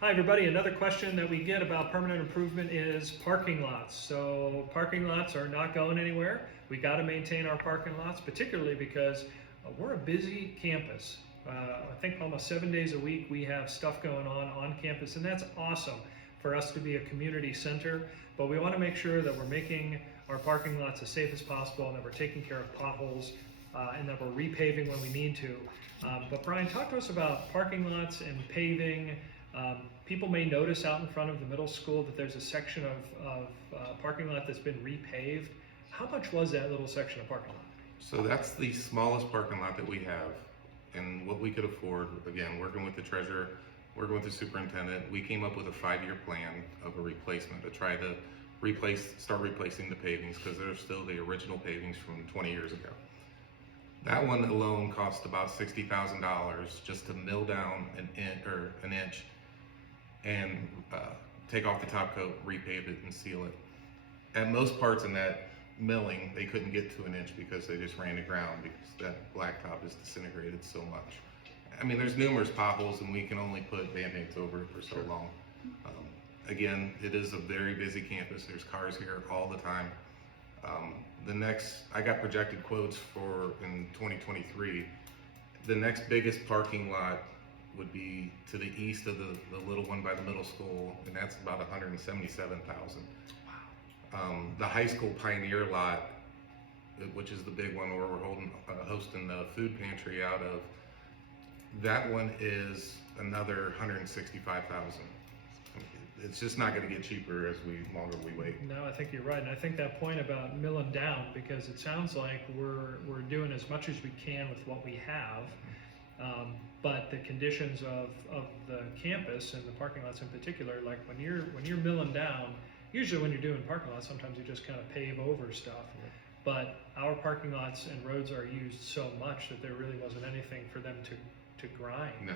Hi everybody, another question that we get about permanent improvement is parking lots. So parking lots are not going anywhere. We got to maintain our parking lots, particularly because we're a busy campus. I think almost 7 days a week we have stuff going on campus, and that's awesome for us to be a community center. But we want to make sure that we're making our parking lots as safe as possible, and that we're taking care of potholes, and that we're repaving when we need to. But Brian, talk to us about parking lots and paving. People may notice out in front of the middle school that there's a section of parking lot that's been repaved. How much was that little section of parking lot? So that's the smallest parking lot that we have, and what we could afford. Again, working with the treasurer, working with the superintendent, we came up with a 5-year plan of a replacement to try to start replacing the pavings, because they're still the original pavings from 20 years ago. That one alone cost about $60,000 just to mill down an inch and take off the top coat, repave it, and seal it. At most parts in that milling, they couldn't get to an inch because they just ran to ground, because that blacktop is disintegrated so much. I mean, there's numerous potholes, and we can only put Band-Aids over it for so long. Again, it is a very busy campus. There's cars here all the time. I got projected quotes for in 2023. The next biggest parking lot would be to the east of the little one by the middle school, and that's about $177,000. Wow. The high school Pioneer lot, which is the big one where we're hosting the food pantry out of, that one is another $165,000. It's just not going to get cheaper as longer we wait. No, I think you're right, and I think that point about milling down, because it sounds like we're doing as much as we can with what we have, but the conditions of the campus and the parking lots in particular, like when you're milling down, usually when you're doing parking lots, sometimes you just kind of pave over stuff. But our parking lots and roads are used so much that there really wasn't anything for them to grind. No.